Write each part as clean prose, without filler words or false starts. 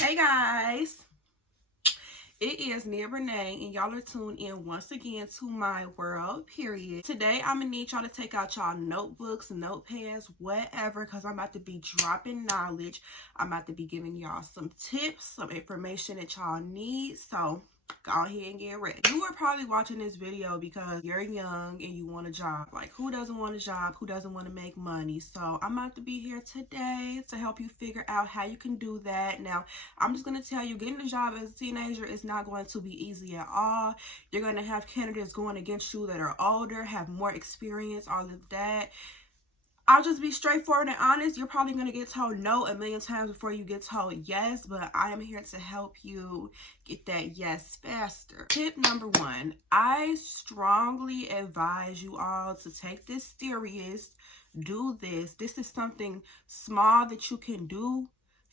Hey guys, it is Nia Renee and y'all are tuned in once again to my world, period. Today I'm gonna need y'all to take out y'all notebooks, notepads, whatever, because I'm about to be dropping knowledge. I'm about to be giving y'all some tips, some information that y'all need. So go ahead and get ready. You are probably watching this video because you're young and you want a job. Like, who doesn't want a job? Who doesn't want to make money? So I'm about to be here today to help you figure out how you can do that. Now, I'm just going to tell you, getting a job as a teenager is not going to be easy at all. You're going to have candidates going against you that are older, have more experience, all of that. I'll just be straightforward and honest. You're probably going to get told no a million times before you get told yes, but I am here to help you get that yes faster. Tip number one, I strongly advise you all to take this serious. Do this. This is something small that you can do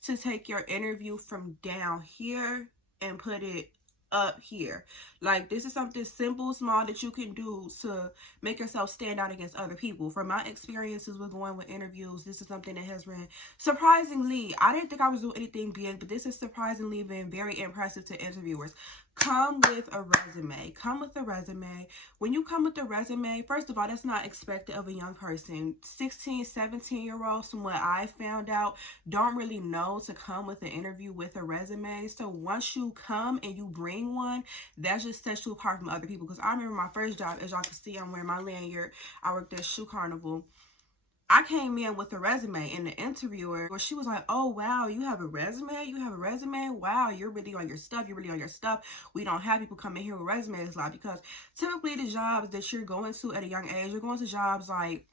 to take your interview from down here and put it up here. Like, this is something simple, small that you can do to make yourself stand out against other people. From my experiences with going with interviews, this is something that has been surprisingly, I didn't think I was doing anything big, but this has surprisingly been very impressive to interviewers. Come with a resume. Come with a resume. When you come with a resume, first of all, that's not expected of a young person. 16, 17-year-olds, from what I found out, don't really know to come with an interview with a resume. So once you come and you bring one, that just sets you apart from other people. Because I remember my first job, as y'all can see, I'm wearing my lanyard. I worked at Shoe Carnival. I came in with a resume, and the interviewer, she was like, oh, wow, you have a resume? You have a resume? Wow, you're really on your stuff. You're really on your stuff. We don't have people come in here with resumes a lot, because typically the jobs that you're going to at a young age, you're going to jobs like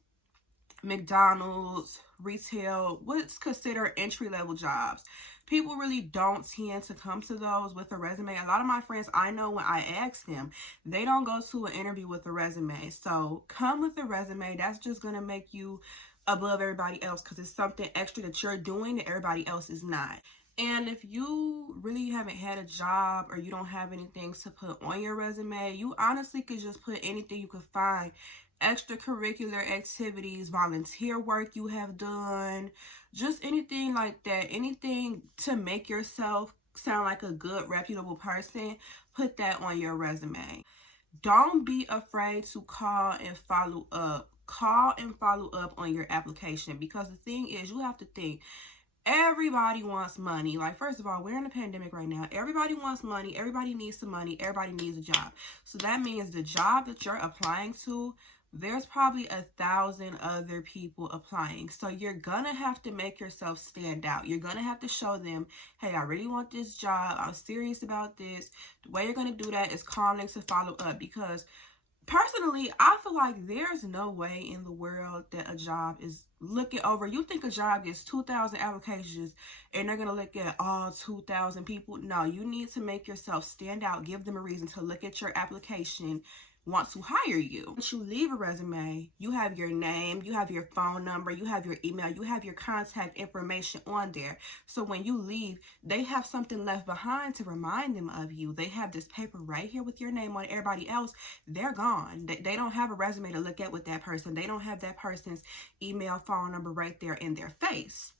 McDonald's, retail, what's considered entry-level jobs. People really don't tend to come to those with a resume. A lot of my friends, I know when I ask them, they don't go to an interview with a resume. So come with a resume. That's just going to make you above everybody else, because it's something extra that you're doing that everybody else is not. And if you really haven't had a job or you don't have anything to put on your resume, you honestly could just put anything you could find. Extracurricular activities, volunteer work you have done, just anything like that. Anything to make yourself sound like a good, reputable person, put that on your resume. Don't be afraid to call and follow up. Call and follow up on your application, because the thing is, you have to think, everybody wants money. Like, first of all, we're in a pandemic right now. Everybody wants money. Everybody needs some money. Everybody needs a job. So that means the job that you're applying to, there's probably 1,000 other people applying. So you're gonna have to make yourself stand out. You're gonna have to show them, hey, I really want this job. I'm serious about this. The way you're gonna do that is calling to follow up, because personally, I feel like there's no way in the world that a job is looking over. You think a job gets 2,000 applications and they're going to look at all 2,000 people? No, you need to make yourself stand out. Give them a reason to look at your application, want to hire you. Once you leave a resume, you have your name, you have your phone number, you have your email, you have your contact information on there. So when you leave, they have something left behind to remind them of you. They have this paper right here with your name on. Everybody else, they're gone. They don't have a resume to look at with that person. They don't have that person's email, phone number right there in their face.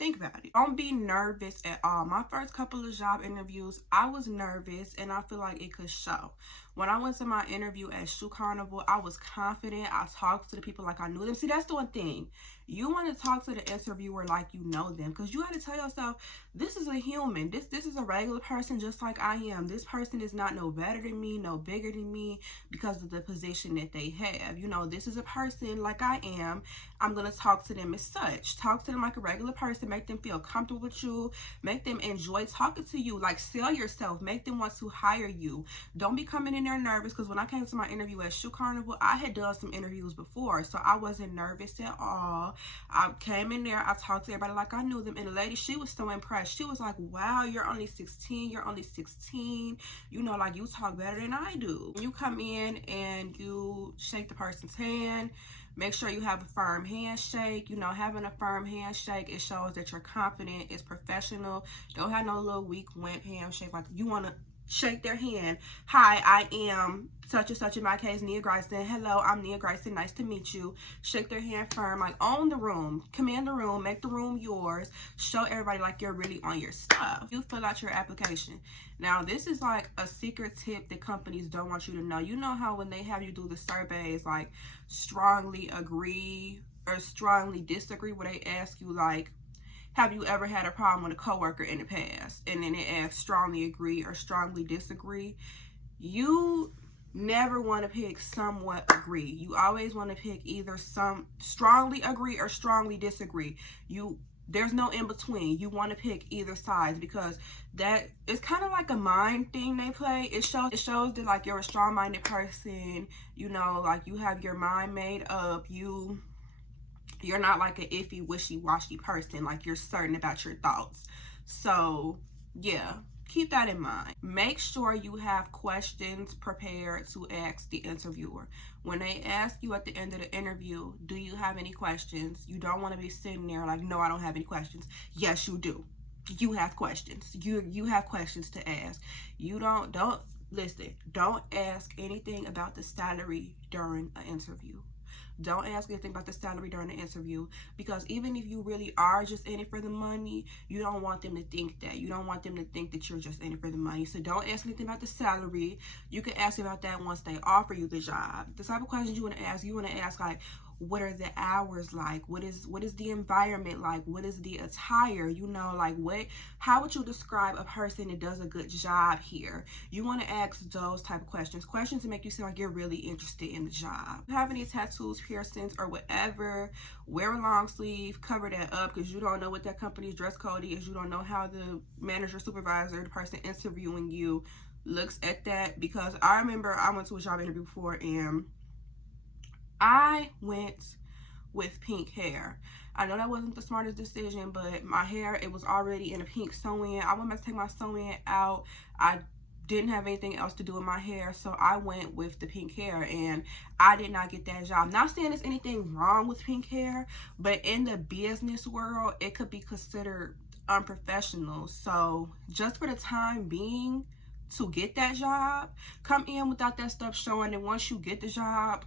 Think about it. Don't be nervous at all. My first couple of job interviews, I was nervous, and I feel like it could show. When I went to my interview at Shoe Carnival, I was confident. I talked to the people like I knew them. See, that's the one thing. You want to talk to the interviewer like you know them, because you have to tell yourself, this is a human. This is a regular person just like I am. This person is not no better than me, no bigger than me because of the position that they have. You know, this is a person like I am. I'm going to talk to them as such. Talk to them like a regular person. Make them feel comfortable with you. Make them enjoy talking to you. Like, sell yourself. Make them want to hire you. Don't be coming in there nervous, because when I came to my interview at Shoe Carnival, I had done some interviews before, so I wasn't nervous at all. I came in there, I talked to everybody like I knew them, and the lady, she was so impressed. She was like, wow, you're only 16, you're only 16, you know, like, you talk better than I do. You come in and you shake the person's hand. Make sure you have a firm handshake. You know, having a firm handshake, it shows that you're confident, it's professional. Don't have no little weak, wimp handshake. Like, you want to shake their hand. Hi, I am such and such, in my case, Nia Grayson. Hello, I'm Nia Grayson. Nice to meet you. Shake their hand firm, like own the room, command the room, make the room yours. Show everybody like you're really on your stuff. You fill out your application. Now, this is like a secret tip that companies don't want you to know. You know how when they have you do the surveys, like strongly agree or strongly disagree, where they ask you like, have you ever had a problem with a coworker in the past? And then it asks strongly agree or strongly disagree. You never want to pick somewhat agree. You always want to pick either some strongly agree or strongly disagree. There's no in between. You want to pick either sides, because that it's kind of like a mind thing they play. It shows that like you're a strong-minded person, you know, like you have your mind made up. You're not like an iffy, wishy-washy person. Like you're certain about your thoughts. So yeah, keep that in mind. Make sure you have questions prepared to ask the interviewer. When they ask you at the end of the interview, do you have any questions? You don't want to be sitting there like, no, I don't have any questions. Yes, you do. You have questions. You have questions to ask. You don't listen. Don't ask anything about the salary during an interview. Don't ask anything about the salary during the interview, because even if you really are just in it for the money, you don't want them to think that. You don't want them to think that you're just in it for the money. So don't ask anything about the salary. You can ask about that once they offer you the job. The type of questions you want to ask like, what are the hours like? What is the environment like? What is the attire? You know, like how would you describe a person that does a good job here? You want to ask those type of questions to make you seem like you're really interested in the job. If you have any tattoos, piercings, or whatever, wear a long sleeve, cover that up, because you don't know what that company's dress code is. You don't know how the manager, supervisor, the person interviewing you looks at that. Because I remember I went to a job interview before, and I went with pink hair. I know that wasn't the smartest decision, but my hair, it was already in a pink sew-in. I went back to take my sew-in out. I didn't have anything else to do with my hair, so I went with the pink hair, and I did not get that job. Not saying there's anything wrong with pink hair, but in the business world, it could be considered unprofessional. So just for the time being, to get that job, come in without that stuff showing, and once you get the job,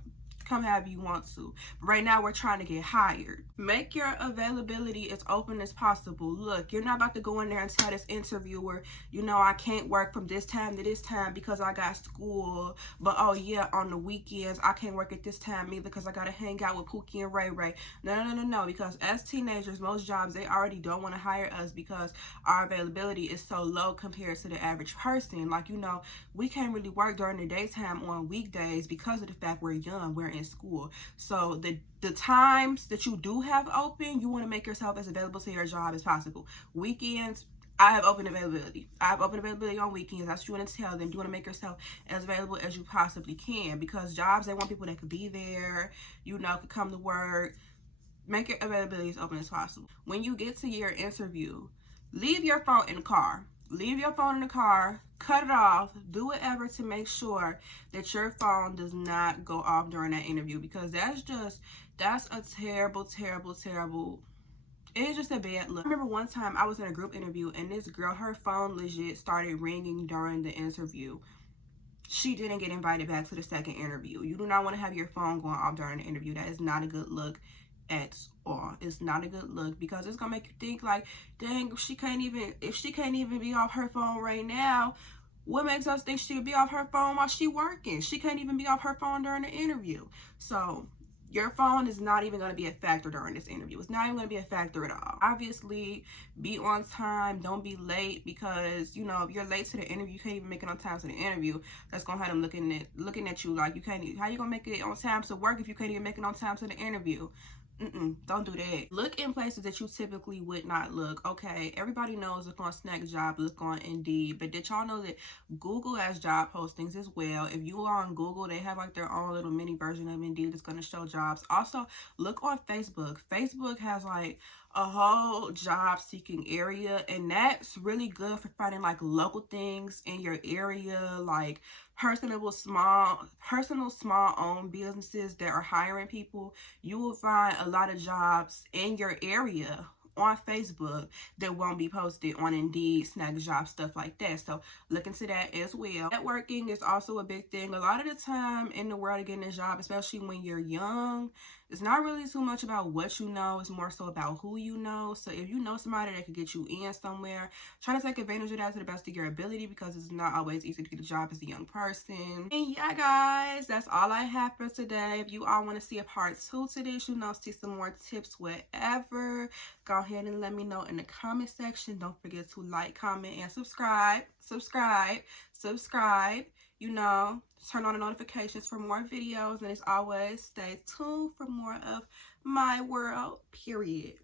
come however you want to. But right now, we're trying to get hired. Make your availability as open as possible. Look, you're not about to go in there and tell this interviewer, you know, I can't work from this time to this time because I got school. But oh yeah, on the weekends, I can't work at this time either because I got to hang out with Pookie and Ray Ray. No. Because as teenagers, most jobs, they already don't want to hire us because our availability is so low compared to the average person. Like, you know, we can't really work during the daytime on weekdays because of the fact we're young, we're in school. So the times that you do have open, you want to make yourself as available to your job as possible. Weekends, I have open availability. I have open availability on weekends. That's what you want to tell them. You want to make yourself as available as you possibly can, because jobs, they want people that could be there, you know, could come to work. Make your availability as open as possible. When you get to your interview, leave your phone in the car. Leave your phone in the car, cut it off, do whatever to make sure that your phone does not go off during that interview, because that's a terrible, it's just a bad look. I remember one time I was in a group interview, and this girl, her phone legit started ringing during the interview. She didn't get invited back to the second interview. You do not want to have your phone going off during the interview. That is not a good look at all. It's not a good look, because it's gonna make you think like, dang, if she can't even be off her phone right now, what makes us think she'll be off her phone while she working? She can't even be off her phone during the interview. So your phone is not even going to be a factor during this interview. It's not even going to be a factor at all. Obviously, be on time. Don't be late, because, you know, if you're late to the interview, you can't even make it on time to the interview. That's going to have them looking at you like, you can't. How you going to make it on time to work if you can't even make it on time to the interview? Don't do that. Look in places that you typically would not look. Okay, everybody knows look on Snackjob, look on Indeed, but did y'all know that Google has job postings as well? If you are on Google, they have like their own little mini version of Indeed that's going to show jobs. Also, look on Facebook. Facebook has like a whole job seeking area, and that's really good for finding like local things in your area, like personal small owned businesses that are hiring people. You will find a lot of jobs in your area on Facebook that won't be posted on Indeed, Snag Job, stuff like that. So look into that as well. Networking is also a big thing. A lot of the time in the world of getting a job, especially when you're young, it's not really too much about what you know. It's more so about who you know. So if you know somebody that could get you in somewhere, try to take advantage of that to the best of your ability, because it's not always easy to get a job as a young person. And yeah, guys, that's all I have for today. If you all want to see a part 2 to this, you know, see some more tips, whatever, go ahead and let me know in the comment section. Don't forget to like, comment, and subscribe. You know, turn on the notifications for more videos, and as always, stay tuned for more of my world, period.